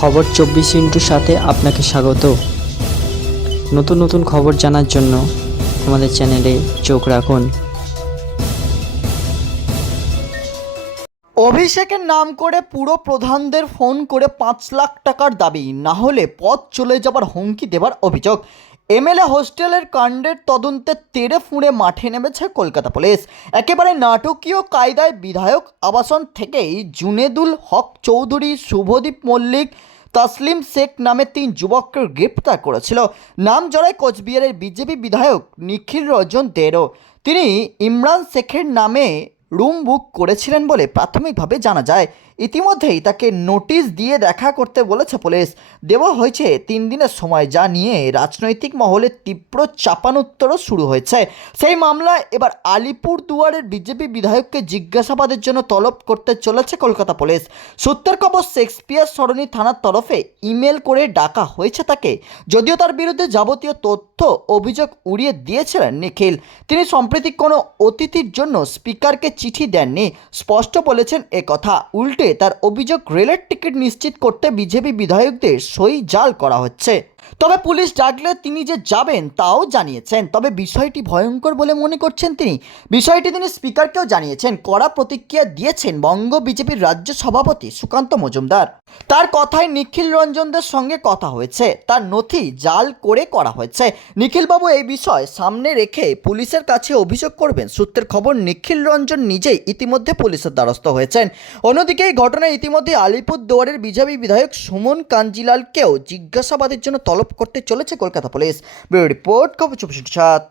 খবর চব্বিশ ইন্টুর সাথে আপনাকে স্বাগত। নতুন নতুন খবর জানার জন্য আমাদের চ্যানেলে চোখ রাখুন। অভিষেকের নাম করে পুরো প্রধানদের ফোন করে পাঁচ লাখ টাকার দাবি, না হলে পথ চলে যাবার হুমকি দেবার অভিযোগ। এমএলএ হোস্টেলের কাণ্ডের তদন্তে তেড়ে ফুঁড়ে মাঠে নেমেছে কলকাতা পুলিশ। একেবারে নাটকীয় কায়দায় বিধায়ক আবাসন থেকেই জুনেদুল হক চৌধুরী, শুভদীপ মল্লিক তাসলিম শেখ নামে তিন যুবককে গ্রেপ্তার করেছিল। নাম জড়ায় কোচবিহারের বিজেপি বিধায়ক নিখিল রঞ্জন দেরো। তিনি ইমরান শেখের নামে রুম বুক করেছিলেন বলে প্রাথমিকভাবে জানা যায়। ইতিমধ্যেই তাকে নোটিশ দিয়ে দেখা করতে বলেছে পুলিশ। দেওয়া হয়েছে তিন দিনের সময়, যা নিয়ে রাজনৈতিক মহলে তীব্র চাপানোত্তরও শুরু হয়েছে। সেই মামলায় এবার আলিপুর দুয়ারের বিজেপি বিধায়ককে জিজ্ঞাসাবাদের জন্য তলব করতে চলেছে কলকাতা পুলিশ। সূত্রের খবর শেক্সপিয়ার সরণি থানার তরফে ইমেল করে ডাকা হয়েছে তাকে। যদিও তার বিরুদ্ধে যাবতীয় তথ্য, অভিযোগ উড়িয়ে দিয়েছিলেন নিখিল। তিনি সম্প্রতি কোনো অতিথির জন্য স্পিকারকে চিঠি দেননি। স্পষ্ট বলেছেন কথা। উল্টে তার অভিযোগ রেলের টিকিট নিশ্চিত করতে বিজেপি বিধায়কদের সই জাল করা হচ্ছে। তবে পুলিশ ডাকলে তিনি যে যাবেন তাও জানিয়েছেন। তবে বিষয়টি ভয়ঙ্কর বলে মনে করছেন তিনি। বিষয়টি তিনি স্পিকারকেও জানিয়েছেন। কড়া প্রতিক্রিয়া দিয়েছেন বঙ্গ বিজেপির রাজ্য সভাপতি সুকান্ত মজুমদার। তার কথায় নিখিল রঞ্জনদের সঙ্গে কথা হয়েছে। তার নথি জাল করে করা হয়েছে। নিখিলবাবু এই বিষয় সামনে রেখে পুলিশের কাছে অভিযোগ করবেন। সূত্রের খবর, নিখিল রঞ্জন নিজেই ইতিমধ্যে পুলিশের দ্বারস্থ হয়েছেন। অন্যদিকে এই ঘটনায় ইতিমধ্যে আলিপুর দুয়ারের বিজেপি বিধায়ক সুমন কাঞ্জিলালকেও জিজ্ঞাসাবাদের জন্য তলব করতে চলেছে কলকাতা পুলিশ। ব্যুরো রিপোর্ট সাত।